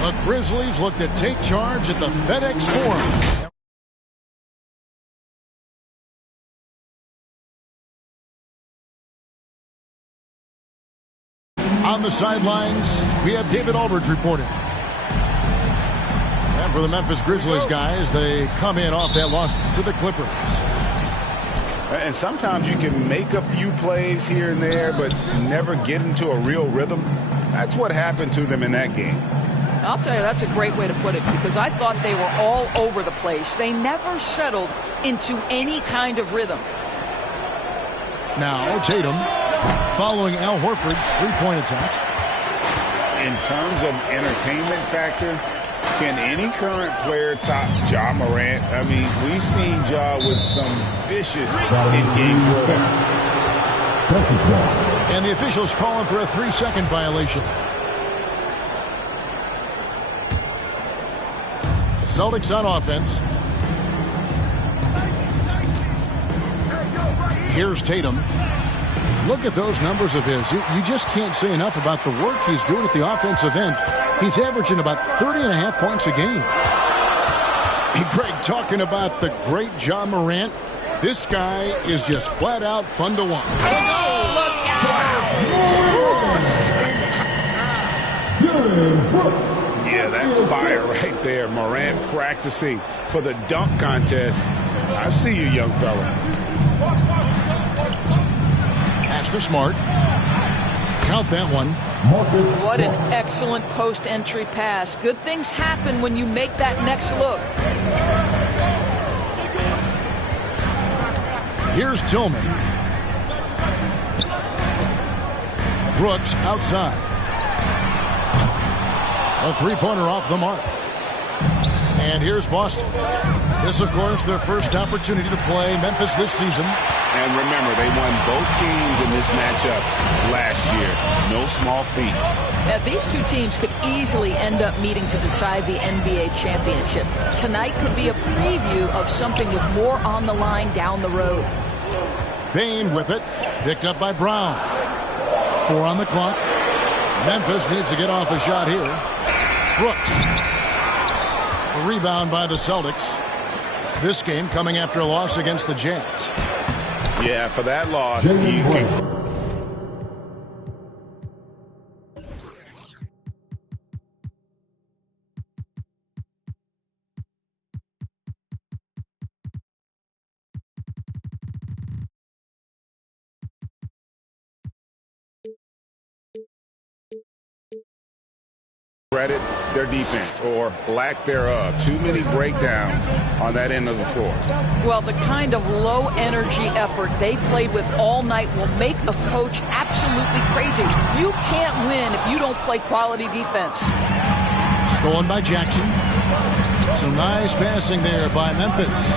The Grizzlies look to take charge at the FedEx Forum. On the sidelines, we have David Aldridge reporting. And for the Memphis Grizzlies guys, they come in off that loss to the Clippers. And sometimes you can make a few plays here and there, but never get into a real rhythm. That's what happened to them in that game. I'll tell you, that's a great way to put it, because I thought they were all over the place. They never settled into any kind of rhythm. Now Tatum following Al Horford's three-point attempt. In terms of entertainment factor, can any current player top Ja Morant? I mean, we've seen Ja with some vicious in-game throwdowns. And the officials calling for a 3-second violation. Celtics on offense. Here's Tatum. Look at those numbers of his. You just can't say enough about the work he's doing at the offensive end. He's averaging about 30.5 points a game. Hey, Greg, talking about the great Ja Morant, this guy is just flat out fun to watch. Oh, look out! Yeah, that's fire right there. Morant practicing for the dunk contest. I see you, young fella. Pass to Smart. Count that one. What an excellent post-entry pass. Good things happen when you make that next look. Here's Tillman. Brooks outside. A three-pointer off the mark. And here's Boston. This, of course, their first opportunity to play Memphis this season. And remember, they won both games in this matchup last year. No small feat. These two teams could easily end up meeting to decide the NBA championship. Tonight could be a preview of something with more on the line down the road. Bain with it. Picked up by Brown. 4 on the clock. Memphis needs to get off a shot here. Brooks. A rebound by the Celtics. This game coming after a loss against the Jazz. Yeah, for that loss, you can... credit their defense, or lack thereof. Too many breakdowns on that end of the floor. Well, the kind of low-energy effort they played with all night will make a coach absolutely crazy. You can't win if you don't play quality defense. Stolen by Jackson. Some nice passing there by Memphis.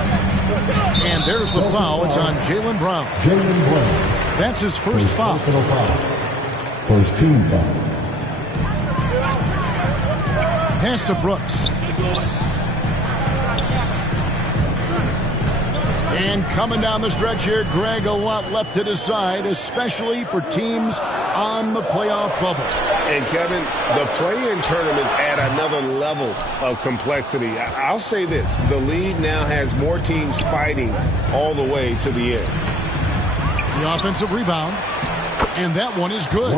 And there's the foul. It's on Jaylen Brown. That's his first foul. First team foul. Pass to Brooks. And coming down the stretch here, Greg, a lot left to decide, especially for teams on the playoff bubble. And Kevin, the play-in tournaments add another level of complexity. I'll say this, the league now has more teams fighting all the way to the end. The offensive rebound. And that one is good.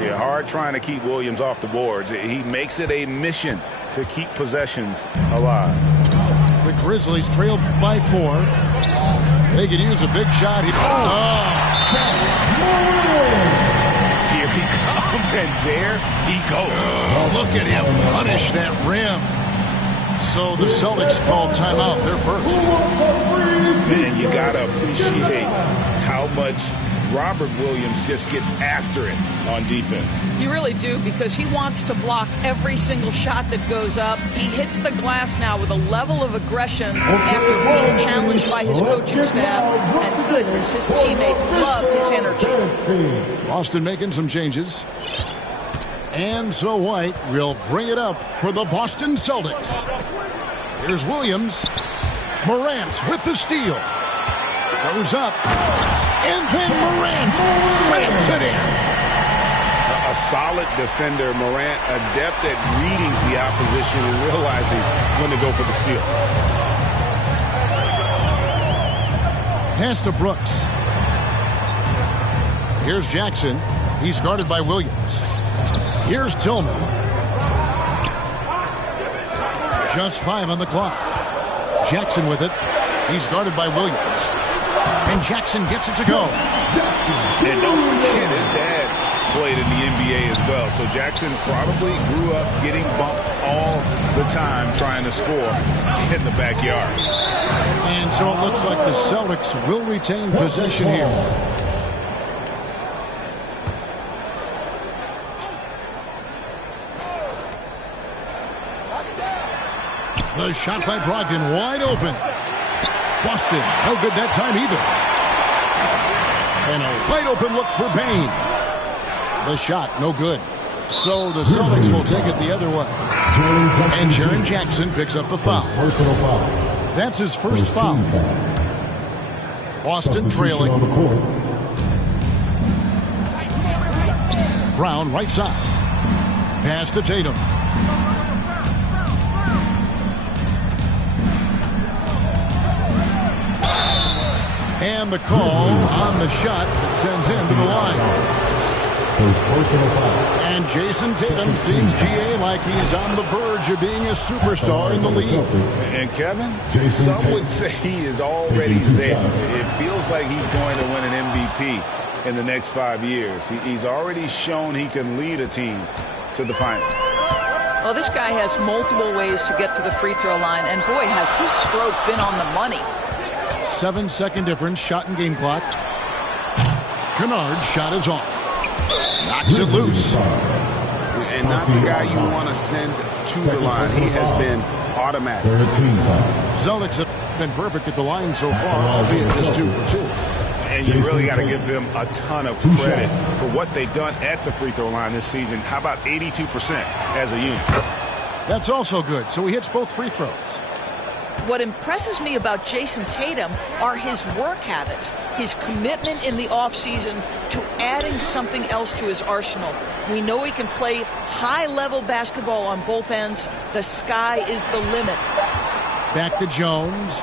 Yeah, hard trying to keep Williams off the boards. He makes it a mission to keep possessions alive. The Grizzlies trailed by 4. They could use a big shot here. Here he comes, and there he goes. Look at him punish that rim. So the Celtics called timeout. They're first. And you got to appreciate how much Robert Williams just gets after it on defense. You really do, because he wants to block every single shot that goes up. He hits the glass now with a level of aggression after being challenged by his coaching staff. And goodness, his teammates love his energy. Boston making some changes. And so White will bring it up for the Boston Celtics. Here's Williams. Morant with the steal. Goes up. And then Morant ramps it in. A A solid defender, Morant, adept at reading the opposition and realizing when to go for the steal. Pass to Brooks. Here's Jackson. He's guarded by Williams. Here's Tillman. Just 5 on the clock. Jackson with it. He's guarded by Williams. And Jackson gets it to go. And don't forget, his dad played in the NBA as well. So Jackson probably grew up getting bumped all the time trying to score in the backyard. And so it looks like the Celtics will retain possession here. The shot by Brogdon, wide open. Boston, no good that time either. And a wide open look for Payne. The shot, no good. So the Celtics will take it the other way. And Jaren Jackson picks up the foul. Personal foul. That's his first foul. Boston trailing. Brown right side. Pass to Tatum. And the call on the shot that sends him to the line. First personal foul. And Jason Tatum seems, GA, like he's on the verge of being a superstar in the league. And Kevin, Jason some Tatum would say he is already there. It feels like he's going to win an MVP in the next 5 years. He's already shown he can lead a team to the finals. Well, this guy has multiple ways to get to the free throw line, and boy, has his stroke been on the money. 7-second difference, shot and game clock. Kennard's shot is off. Knocks it loose. And not the guy you want to send to the line. He has been automatic. Celtics have been perfect at the line so far, albeit just 2 for 2. And you really got to give them a ton of credit for what they've done at the free throw line this season. How about 82% as a unit? That's also good. So he hits both free throws. What impresses me about Jason Tatum are his work habits, his commitment in the offseason to adding something else to his arsenal. We know he can play high-level basketball on both ends. The sky is the limit. Back to Jones.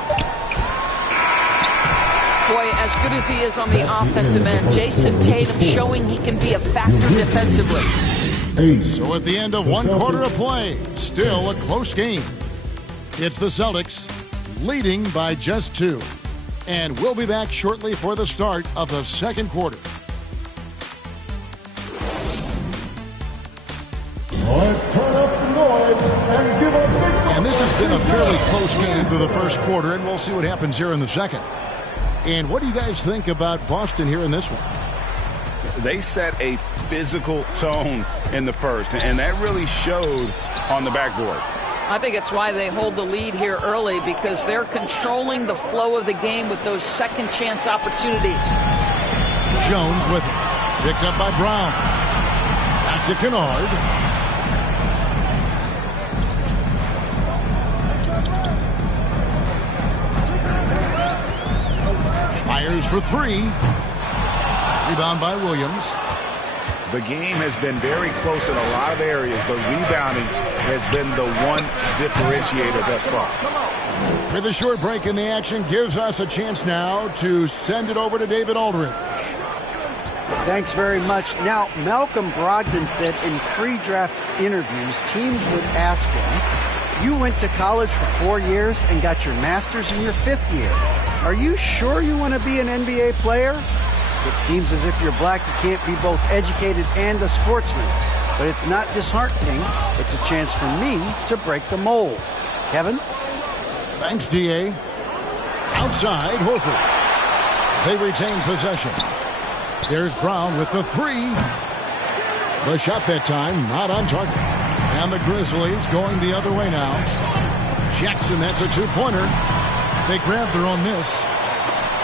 Boy, as good as he is on the offensive end, Jason Tatum showing he can be a factor defensively. So at the end of 1 quarter of play, still a close game. It's the Celtics leading by just 2. And we'll be back shortly for the start of the second quarter. Let's turn up the noise and give a big... And this has been a fairly close game through the first quarter, and we'll see what happens here in the second. And what do you guys think about Boston here in this one? They set a physical tone in the first, and that really showed on the backboard. I think it's why they hold the lead here early, because they're controlling the flow of the game with those second chance opportunities. Jones with it. Picked up by Brown. Back to Kennard. Fires for 3. Rebound by Williams. The game has been very close in a lot of areas, but rebounding has been the one differentiator thus far. With a short break in the action, gives us a chance now to send it over to David Aldridge. Thanks very much. Now, Malcolm Brogdon said in pre-draft interviews, teams would ask him, you went to college for 4 years and got your master's in your 5th year. Are you sure you want to be an NBA player? It seems as if you're black, you can't be both educated and a sportsman. But it's not disheartening. It's a chance for me to break the mold. Kevin? Thanks, D.A. Outside, Horford. They retain possession. There's Brown with the 3. The shot that time, not on target. And the Grizzlies going the other way now. Jackson, that's a 2-pointer. They grab their own miss.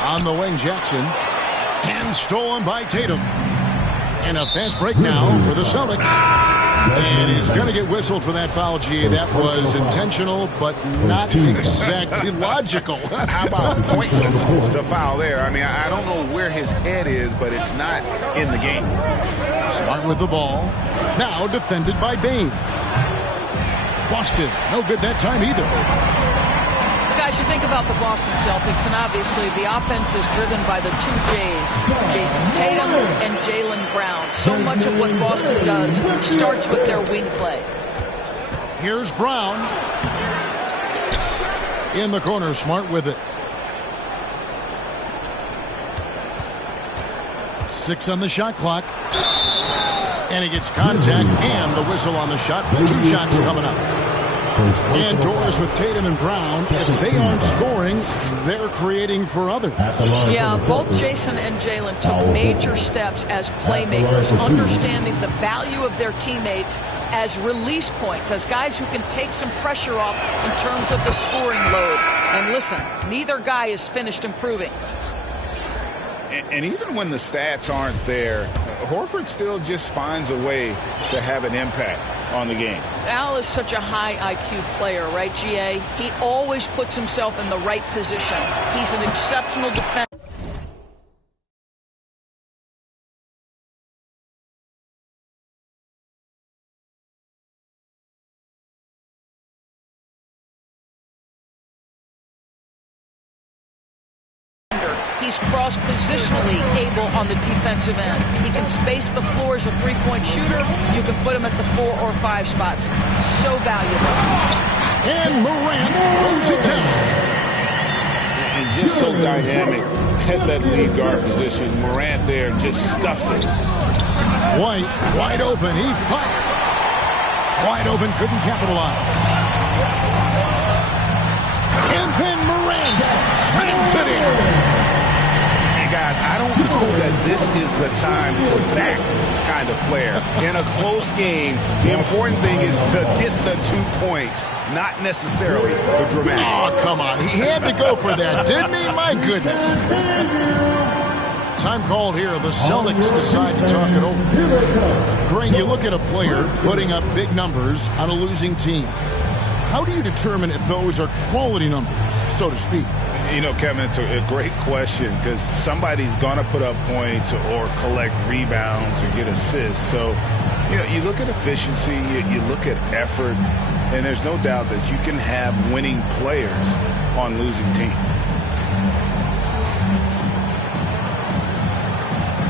On the wing, Jackson. And stolen by Tatum. And a fast break now for the Celtics. And he's going to get whistled for that foul, G. That was intentional, but not exactly logical. How about pointless to foul there? I mean, I don't know where his head is, but it's not in the game. Smart with the ball. Now defended by Bain. Boston, no good that time either. Guys, you think about the Boston Celtics, and obviously the offense is driven by the two J's, Jason Tatum and Jaylen Brown. So much of what Boston does starts with their wing play. Here's Brown. In the corner, Smart with it. 6 on the shot clock. And he gets contact and the whistle on the shot. 2 shots coming up. Indoors with Tatum and Brown. If they aren't scoring, they're creating for others. Yeah, both Jason and Jaylen took major steps as playmakers, understanding the value of their teammates as release points, as guys who can take some pressure off in terms of the scoring load. And listen, neither guy is finished improving. And even when the stats aren't there, Horford still just finds a way to have an impact on the game. Al is such a high IQ player, right, GA? He always puts himself in the right position. He's an exceptional defender. He's cross-positionally able on the defensive end. He can space the floor as a three-point shooter. You can put him at the 4 or 5 spots. So valuable. And Morant throws it down. And just so dynamic at that lead guard position. Morant there just stuffs it. White, wide open. He fires. Wide open, couldn't capitalize. And then Morant slams it in. Guys, I don't know that this is the time for that kind of flair. In a close game, the important thing is to get the 2 points, not necessarily the dramatics. Oh, come on. He had to go for that, didn't he? My goodness. Time called here. The Celtics decide to talk it over. Greg, you look at a player putting up big numbers on a losing team. How do you determine if those are quality numbers, so to speak? You know, Kevin, it's a great question because somebody's going to put up points or collect rebounds or get assists. So, you know, you look at efficiency, you look at effort, and there's no doubt that you can have winning players on losing teams.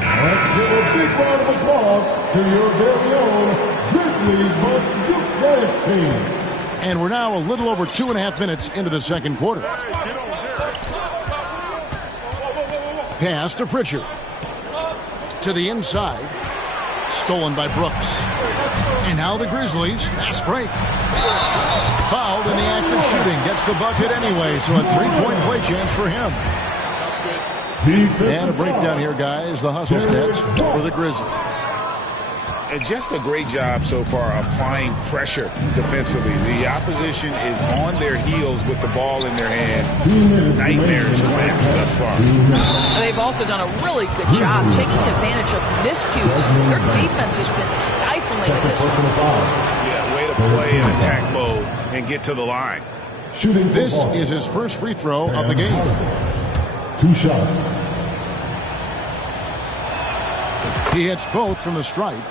Let's give a big round of applause to your very own Grizzlies Duke Giants team. And we're now a little over 2.5 minutes into the second quarter. Pass to Pritchard. To the inside. Stolen by Brooks. And now the Grizzlies. Fast break. Fouled in the act of shooting. Gets the bucket anyway, so a 3-point play chance for him. And a breakdown here, guys. The hustle stats for the Grizzlies. And just a great job so far applying pressure defensively. The opposition is on their heels with the ball in their hand. Nightmares clamps thus far. They've also done a really good job taking advantage of miscues. Their defense has been stifling in this one. Yeah, way to play in attack mode and get to the line. This is his first free throw of the game. 2 shots. He hits both from the stripe.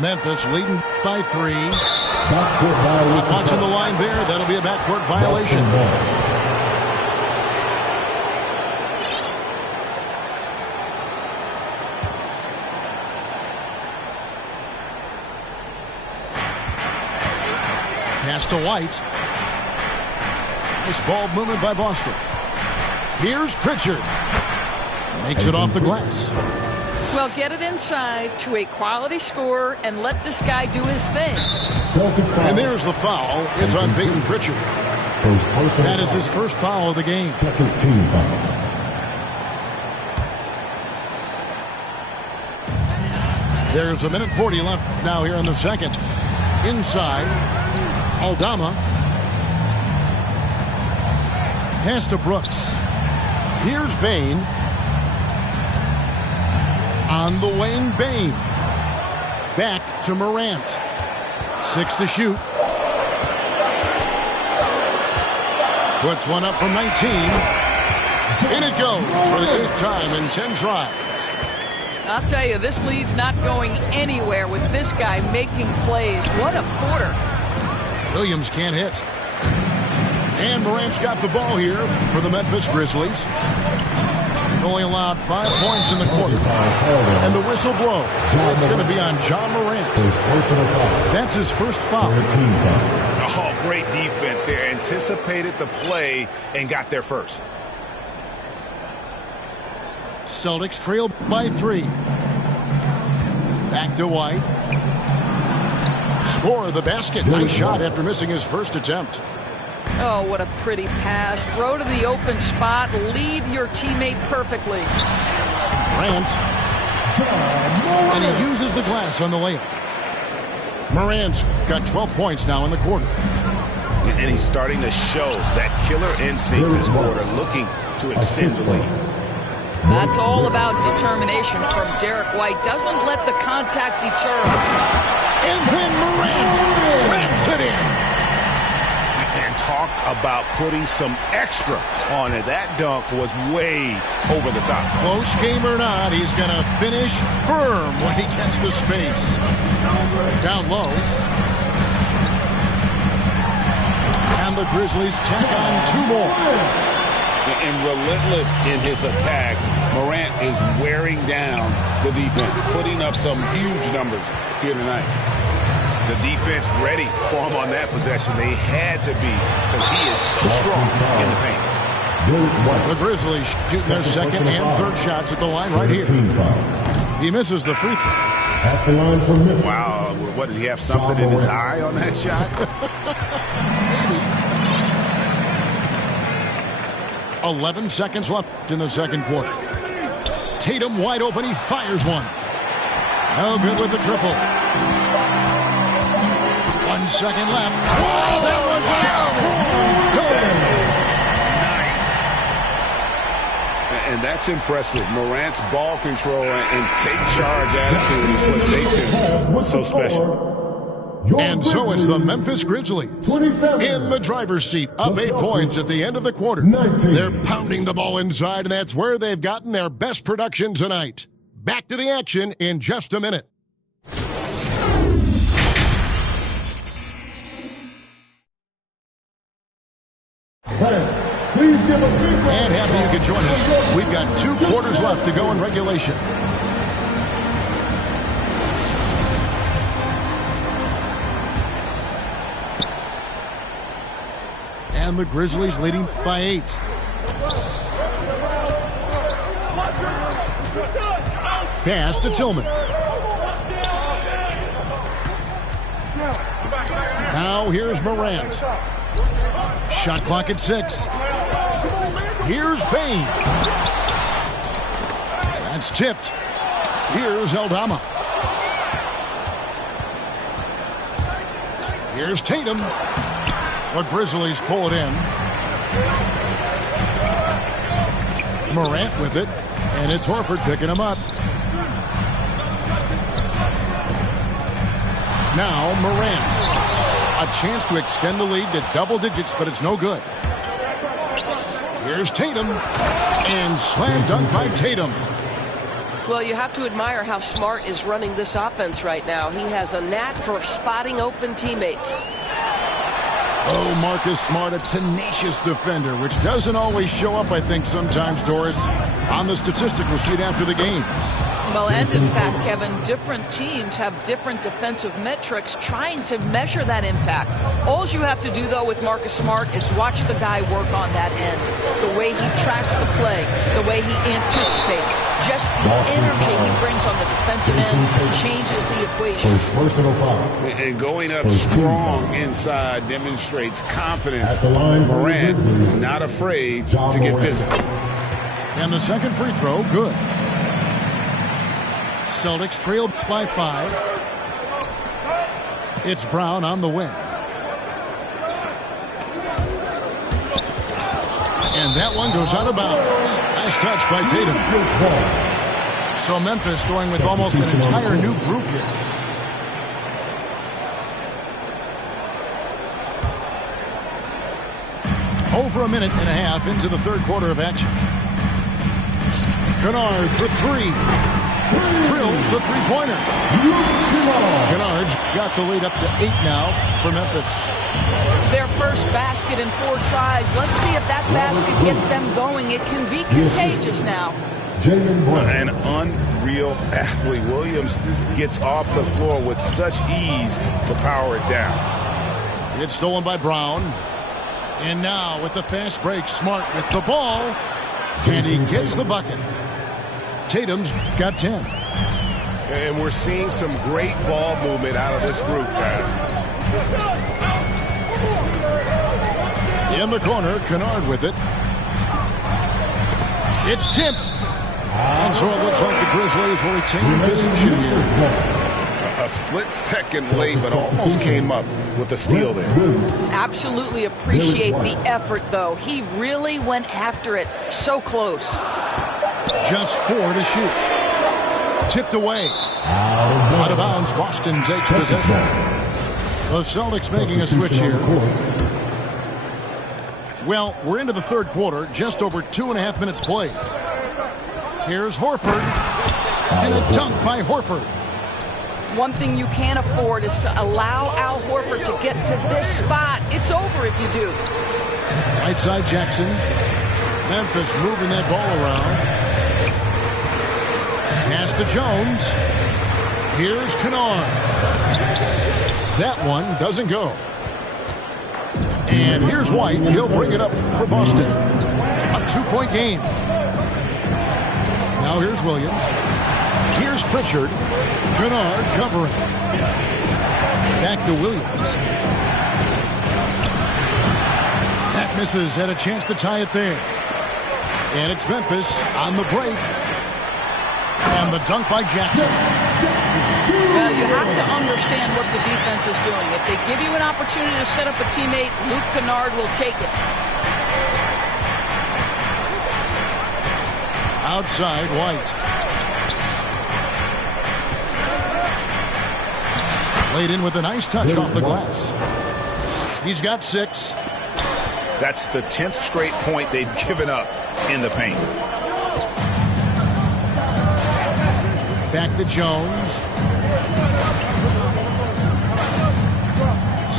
Memphis leading by 3. Not watching the line there. That'll be a backcourt violation. Pass to White. Nice ball movement by Boston. Here's Pritchard. Makes it off the glass. Well, get it inside to a quality scorer and let this guy do his thing. And there's the foul. It's on Peyton Pritchard. That is his first foul of the game. Second team foul. There's 1:40 left now here in the second. Inside. Aldama. Pass to Brooks. Here's Bain. On the wing, Bain. Back to Morant. 6 to shoot. Puts one up from 19. In it goes for the 8th time in 10 tries. I'll tell you, this lead's not going anywhere with this guy making plays. What a quarter. Williams can't hit. And Morant's got the ball here for the Memphis Grizzlies. Only allowed 5 points in the quarter. And the whistle blows. It's going to be on John Morant. That's his first foul. Oh, great defense there. Anticipated the play and got there first. Celtics trail by 3. Back to White. Score the basket. Nice shot after missing his first attempt. Oh, what a pretty pass. Throw to the open spot. Lead your teammate perfectly. Morant. And he uses the glass on the layup. Morant's got 12 points now in the quarter. And he's starting to show that killer instinct this quarter, looking to extend the lead. That's all about determination from Derek White. Doesn't let the contact deter him. And then Morant slams it in. And talk about putting some extra on it. That dunk was way over the top. Close game or not, he's going to finish firm when he gets the space. Down low. And the Grizzlies tack on 2 more. And relentless in his attack, Morant is wearing down the defense, putting up some huge numbers here tonight. The defense ready for him on that possession. They had to be, because he is so strong in the paint. The Grizzlies shooting their second and third shots at the line right here. He misses the free throw. Wow, what, did he have something in his eye on that shot? 11 seconds left in the second quarter. Tatum wide open. He fires one. No good with the triple. 1 second left. Oh, that was nice. And that's impressive. Morant's ball control and take charge attitude is what makes him so special. And so it's the Memphis Grizzlies in the driver's seat, up 8 points at the end of the quarter. They're pounding the ball inside, and that's where they've gotten their best production tonight. Back to the action in just a minute. And happy you could join us. We've got 2 quarters left to go in regulation. And the Grizzlies leading by 8. Pass to Tillman. Now here's Morant. Shot clock at 6. Here's Bain. That's tipped. Here's Aldama. Here's Tatum. The Grizzlies pull it in. Morant with it. And it's Horford picking him up. Now Morant. A chance to extend the lead to double digits, but it's no good. Here's Tatum. And slam dunk by Tatum. Well, you have to admire how Smart is running this offense right now. He has a knack for spotting open teammates. Oh, Marcus Smart, a tenacious defender, which doesn't always show up, I think, sometimes, Doris, on the statistical sheet after the game. Well, and in fact, Kevin, different teams have different defensive metrics trying to measure that impact. All you have to do, though, with Marcus Smart is watch the guy work on that end. The way he tracks the play, the way he anticipates, just the energy he brings on the defensive end changes the equation. And going up strong inside demonstrates confidence. Morant not afraid to get physical. And the second free throw, good. Celtics trail by 5. It's Brown on the wing. And that one goes out of bounds. Nice touch by Tatum. So Memphis going with almost an entire new group here. Over a minute and a half into the third quarter of action. Kennard for three. Drills the three-pointer. Kennard's got the lead up to 8 now for Memphis. Their first basket in 4 tries. Let's see if that basket gets them going. It can be contagious now. An unreal athlete. Williams gets off the floor with such ease to power it down. It's stolen by Brown. And now with the fast break, Smart with the ball. And he gets the bucket. Tatum's got 10. And we're seeing some great ball movement out of this group, guys. In the corner, Kennard with it. It's tipped. And so it looks like the Grizzlies will retain possession here. A split second late, but almost came up with a steal there. Absolutely appreciate the effort, though. He really went after it. So close. Just 4 to shoot. Tipped away. Out of bounds, Boston takes possession. The Celtics making a switch here. Well, we're into the third quarter, just over 2.5 minutes played. Here's Horford. And a dunk by Horford. One thing you can't afford is to allow Al Horford to get to this spot. It's over if you do. Right side Jackson. Memphis moving that ball around. Pass to Jones. Here's Kennard. That one doesn't go. And here's White. He'll bring it up for Boston. A 2-point game. Now here's Williams. Here's Pritchard. Kennard covering. Back to Williams. That misses. Had a chance to tie it there. And it's Memphis on the break. And the dunk by Jackson. Well, you have to understand what the defense is doing. If they give you an opportunity to set up a teammate, Luke Kennard will take it. Outside, White. Laid in with a nice touch off the glass. He's got 6. That's the 10th straight point they've given up in the paint. Back to Jones.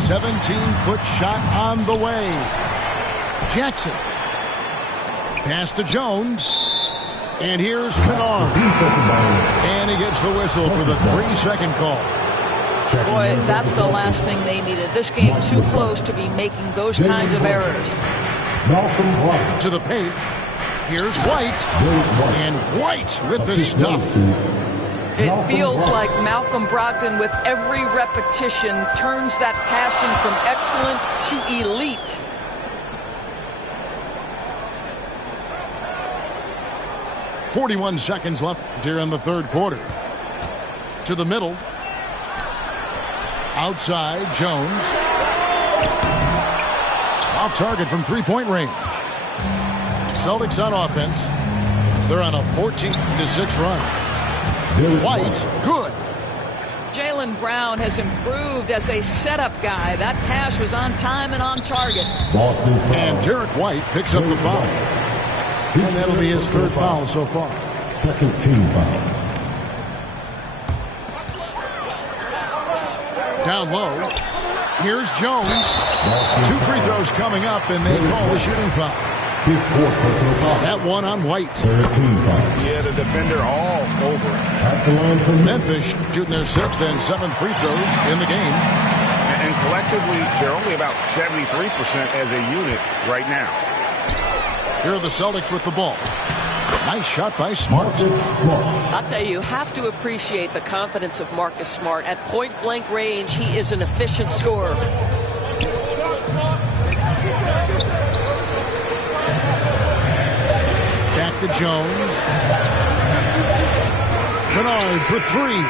17-foot shot on the way. Jackson. Pass to Jones. And here's Kennard. And he gets the whistle for the 3-second call. Boy, that's the last thing they needed. This game too close to be making those kinds of errors. To the paint. Here's White. And White with the stuff. It feels like Malcolm Brogdon, with every repetition, turns that passing from excellent to elite. .41 seconds left here in the third quarter. To the middle. Outside, Jones. Off target from three-point range. Celtics on offense. They're on a 14-6 run. White, good. Jaylen Brown has improved as a setup guy. That pass was on time and on target. And Derek White picks up the foul. And that'll be his third foul so far. Second team foul. Down low. Here's Jones. 2 free throws coming up, and they call the shooting foul. His 4th personal foul. That one on White. Third team foul. Yeah, the defender all over it. At the line for Memphis shooting their 6th and 7th free throws in the game. And collectively, they're only about 73% as a unit right now. Here are the Celtics with the ball. Nice shot by Smart. I'll tell you have to appreciate the confidence of Marcus Smart. At point-blank range, he is an efficient scorer. Back to Jones. Kennard for 3.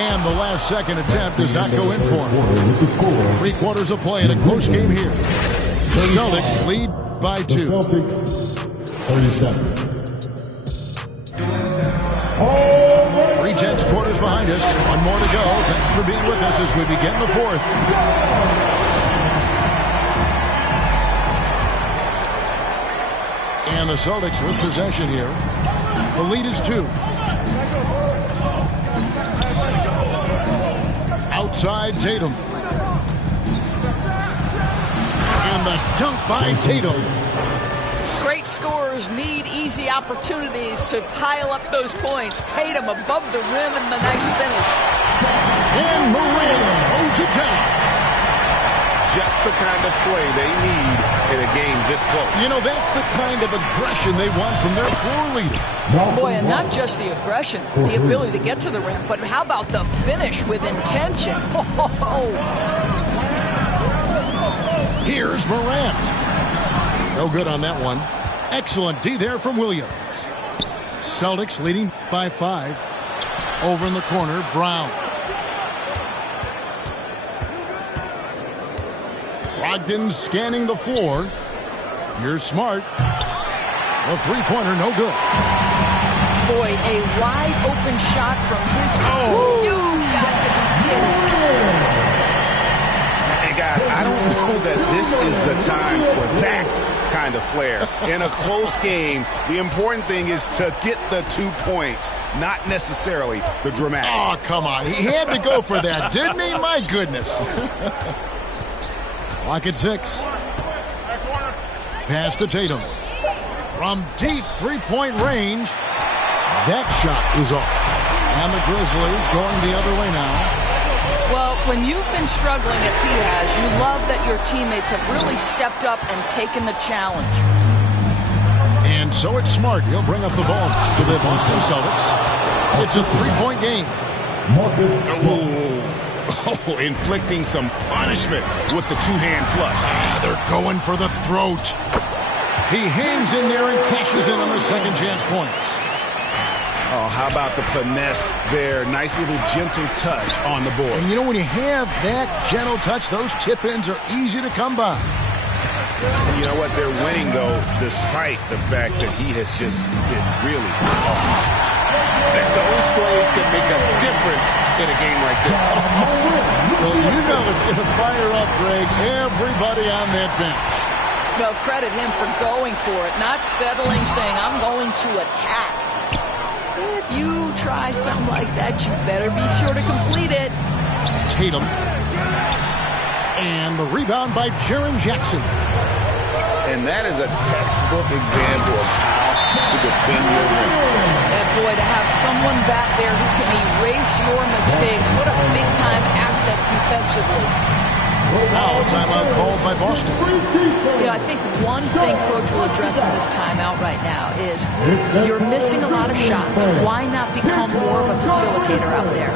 And the last second attempt does not go in for him. 3 quarters of play in a close game here. The Celtics lead by 2. The Celtics, 37. 3/10 quarters behind us. One more to go. Thanks for being with us as we begin the fourth. And the Celtics with possession here. The lead is 2. Outside Tatum. And the dunk by Tatum. Great scorers need easy opportunities to pile up those points. Tatum above the rim and the nice finish. And Morant throws it down. Just the kind of play they need in a game this close. You know, that's the kind of aggression they want from their floor leader. Boy, and not just the aggression, the ability to get to the rim, but how about the finish with intention? Here's Morant. No good on that one. Excellent D there from Williams. Celtics leading by 5. Over in the corner, Brown. Brogdon scanning the floor. Here's Smart. A three-pointer, no good. Boy, a wide open shot from his... Oh! You got to be kidding. Hey, guys, I don't know that this is the time for that kind of flair. In a close game, the important thing is to get the 2 points, not necessarily the dramatics. Oh, come on. He had to go for that, didn't he? My goodness. Clock at 6. Pass to Tatum. From deep three-point range. That shot is off. And the Grizzlies going the other way now. Well, when you've been struggling as he has, you love that your teammates have really stepped up and taken the challenge. And so it's Smart. He'll bring up the ball to the Boston Celtics. It's a three-point game. Oh, inflicting some punishment with the two-hand flush. They're going for the throat. He hangs in there and cashes in on the second chance points. Oh, how about the finesse there? Nice little gentle touch on the board. And you know, when you have that gentle touch, those chip-ins are easy to come by. You know what? They're winning, though, despite the fact that he has just been really off. That those plays can make a difference in a game like this. Well, you know it's going to fire up, Greg, everybody on that bench. Well, credit him for going for it, not settling, saying, I'm going to attack. If you try something like that, you better be sure to complete it. Tatum. And the rebound by Jaren Jackson. And that is a textbook example of how to defend your rim. And boy, to have someone back there who can erase your mistakes, what a big-time asset defensively. Now, timeout called by Boston. You know, I think one thing Coach will address in this timeout right now is you're missing a lot of shots. Why not become more of a facilitator out there?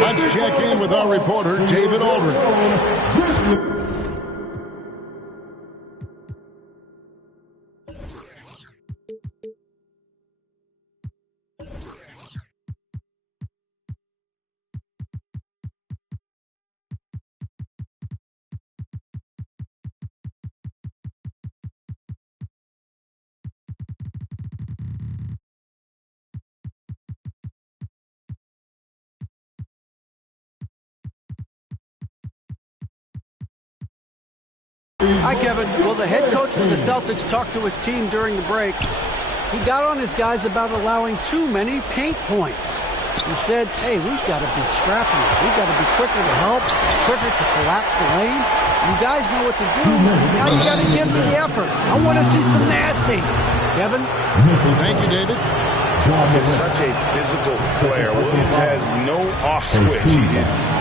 Let's check in with our reporter, David Aldridge. Hi, Kevin. Well, the head coach for the Celtics talked to his team during the break. He got on his guys about allowing too many paint points. He said, hey, we've got to be scrappier. We've got to be quicker to help, quicker to collapse the lane. You guys know what to do. Now you got to give me the effort. I want to see some nasty. Kevin? Thank you, David. Is such a physical player. Williams has no off switch,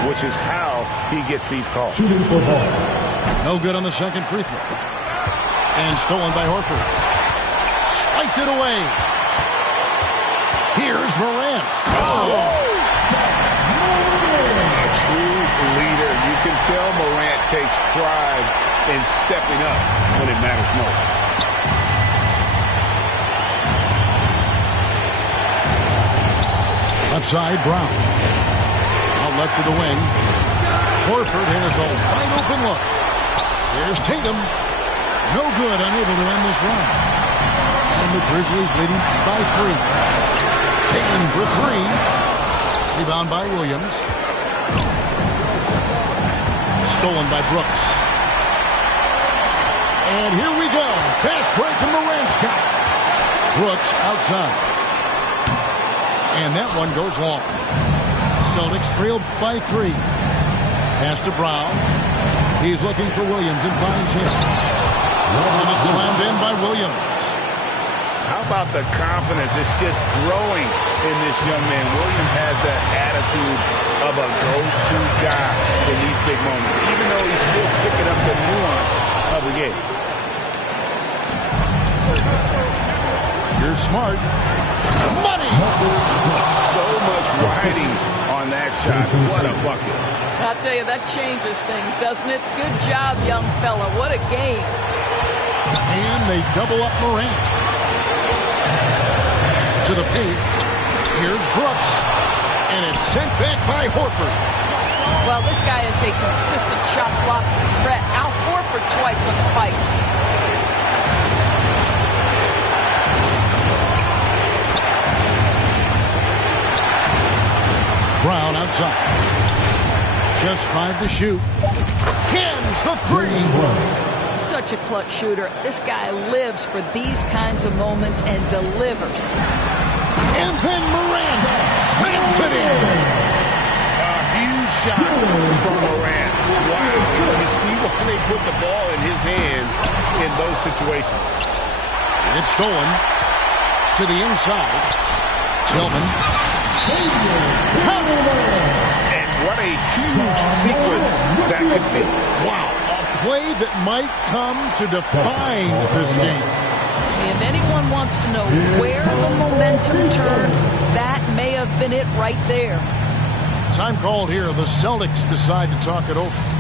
which is how he gets these calls. No good on the second free throw. And stolen by Horford. Swiped it away. Here's Morant. A true leader. You can tell Morant takes pride in stepping up when it matters most. Left side, Brown. Out left of the wing. Horford has a wide open look. Here's Tatum. No good, unable to end this run. And the Grizzlies leading by 3. Payton for 3. Rebound by Williams. Stolen by Brooks. And here we go. Fast break and Morant's got it. Brooks outside. And that one goes long. Celtics trailed by 3. Pass to Brown. He's looking for Williams and finds him. And it's slammed in by Williams. How about the confidence? It's just growing in this young man. Williams has that attitude of a go-to guy in these big moments, even though he's still picking up the nuance of the game. You're smart. Money! So much riding on that shot. What a bucket. I'll tell you, that changes things, doesn't it? Good job, young fella. What a game. And they double up Morant. To the paint. Here's Brooks. And it's sent back by Horford. Well, this guy is a consistent shot blocking threat. Al Horford twice on the pipes. Brown outside. Just 5 to shoot. Hams the 3. Such a clutch shooter. This guy lives for these kinds of moments and delivers. And then Morant slams it in. A huge shot from Morant. Wow. You see why they put the ball in his hands in those situations. It's stolen to the inside. Tillman. And what a huge sequence that could be. Wow. A play that might come to define this game. If anyone wants to know where the momentum turned, that may have been it right there. Time called here. The Celtics decide to talk it over.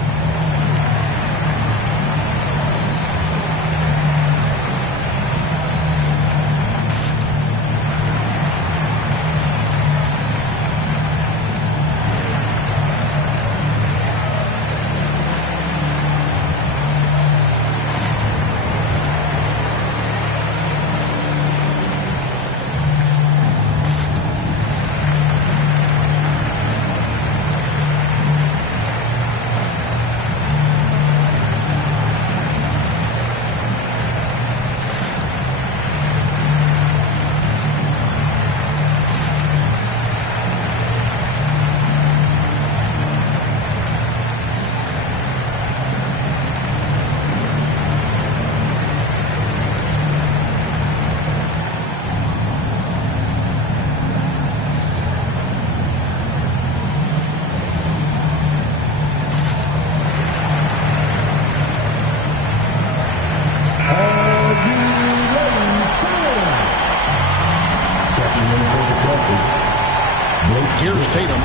Here's Tatum.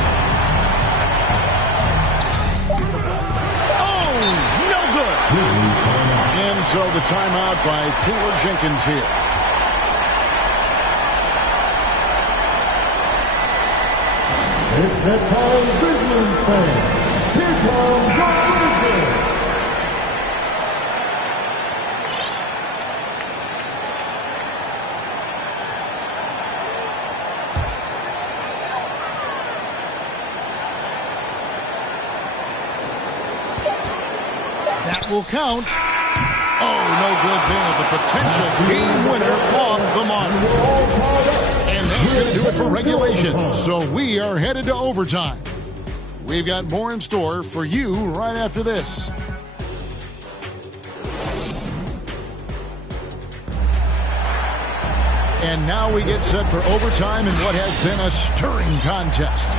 Oh, no good. And so the timeout by Taylor Jenkins here. It's that time, Grizzlies fans. Here comes the Grizzlies. That will count. Oh, no good there. The potential game winner off the mark. And that's going to do it for regulation. So we are headed to overtime. We've got more in store for you right after this. And now we get set for overtime in what has been a stirring contest.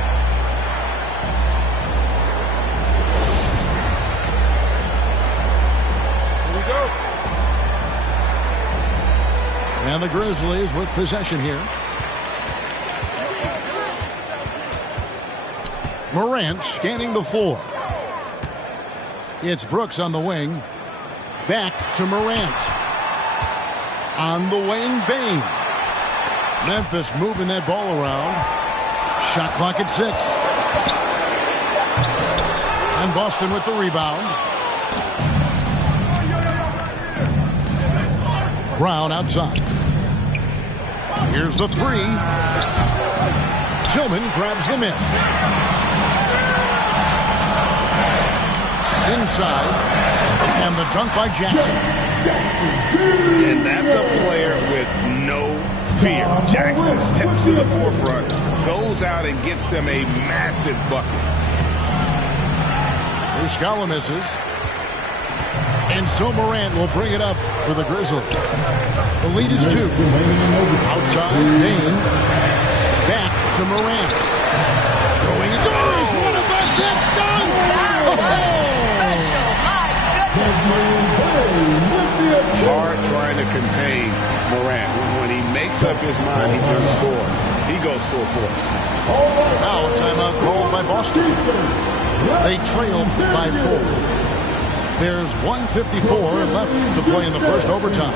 Here we go. And the Grizzlies with possession here. Morant scanning the floor. It's Brooks on the wing. Back to Morant. On the wing, Bain. Memphis moving that ball around. Shot clock at 6. And Boston with the rebound. Brown outside. Here's the 3. Tillman grabs the miss. Inside. And the dunk by Jackson. And that's a player with no fear. Jackson steps to the forefront, goes out and gets them a massive bucket. Muscala misses. And so Morant will bring it up for the Grizzlies. The lead is 2. Outside, Bain. Back to Morant. Going into what about that dunk? That was special. My goodness. Hard trying to contain Morant. When he makes up his mind he's going to score, he goes full force. Now a timeout called by Boston. They trail by 4. There's 1:54 left to play in the first overtime.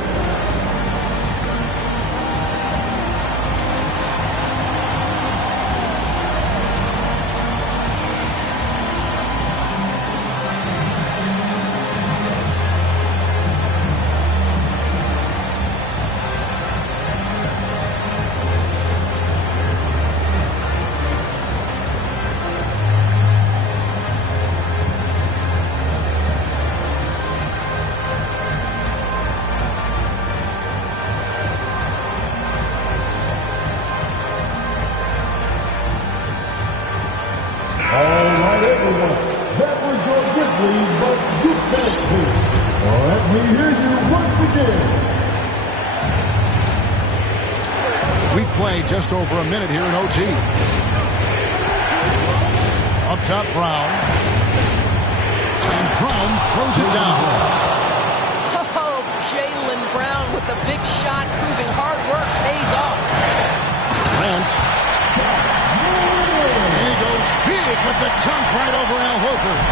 Just over a minute here in OT. Up top, Brown. And Brown throws it down. Oh, Jaylen Brown with the big shot, proving hard work pays off. Grant. And he goes big with the dunk right over Al Horford.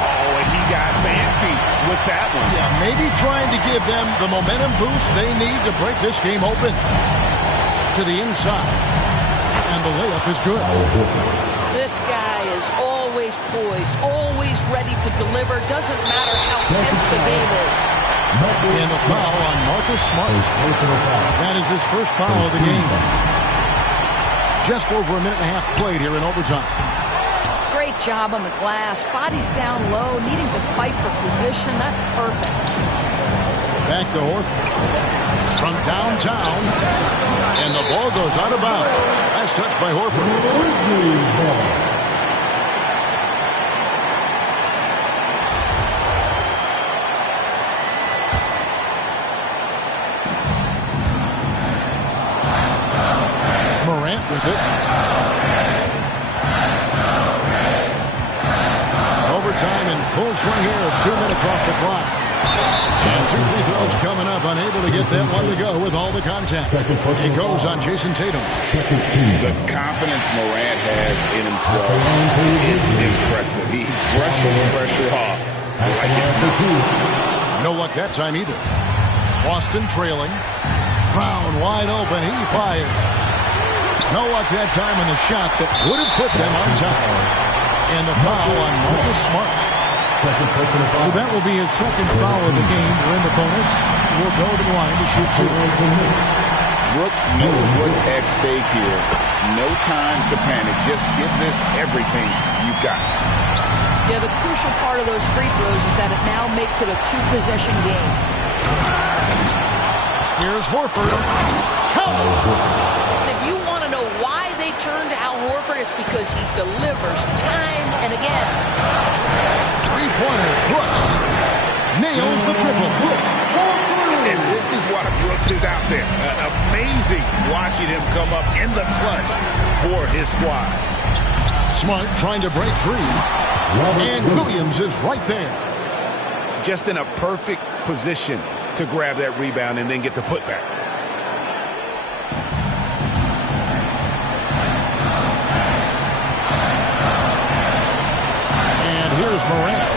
Oh, he got fancy with that one. Yeah, maybe trying to give them the momentum boost they need to break this game open. To the inside, and the layup is good. This guy is always poised, always ready to deliver. Doesn't matter how tense the game is. And the foul on Marcus Smart. That is his first foul of the game. Just over a minute and a half played here in overtime. Great job on the glass. Body's down low, needing to fight for position. That's perfect. Back to Horford. From downtown, and the ball goes out of bounds. Nice touch by Horford. Morant with it. Overtime in full swing here. 2 minutes off the clock. And 2 free throws coming up, unable to get that one to go with all the contact. It goes on Jason Tatum. The confidence Morant has in himself is impressive. He brushes pressure off like it's nothing. No luck that time either. Boston trailing. Brown wide open. He fires. No luck that time on the shot that would have put them on top. And the foul on Marcus Smart. So that will be his second foul of the game. We're in the bonus. We'll go to the line to shoot 2. Brooks knows what's at stake here. No time to panic. Just give this everything you've got. Yeah, the crucial part of those free throws is that it now makes it a two-possession game. Here's Horford. Count. If you want to know why they turn to Al Horford, it's because he delivers time and again. Three-pointer. Brooks nails the triple. And this is why Brooks is out there. Amazing watching him come up in the clutch for his squad. Smart trying to break free. And Williams is right there. Just in a perfect position to grab that rebound and then get the putback. And here's Morant.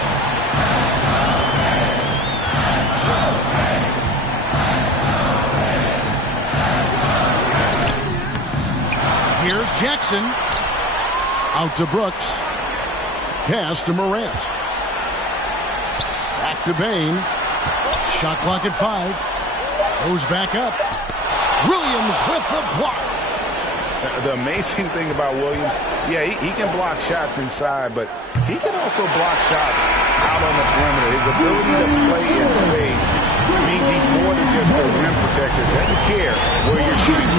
Here's Jackson. Out to Brooks. Pass to Morant. Back to Bain. Shot clock at 5. Goes back up. Williams with the block. The amazing thing about Williams, yeah, he can block shots inside, but he can also block shots out on the perimeter. His ability to play in space means he's more than just a rim protector. Doesn't care where you're shooting.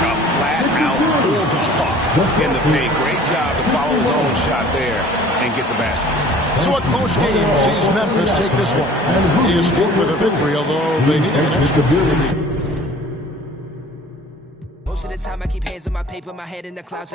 A flat-out bulldog in the paint. Great job to follow his own shot there and get the basket. So a close game sees Memphis take this one. They escape with a victory, although they need an extra period. Most of the time I keep hands on my paper, my head in the clouds.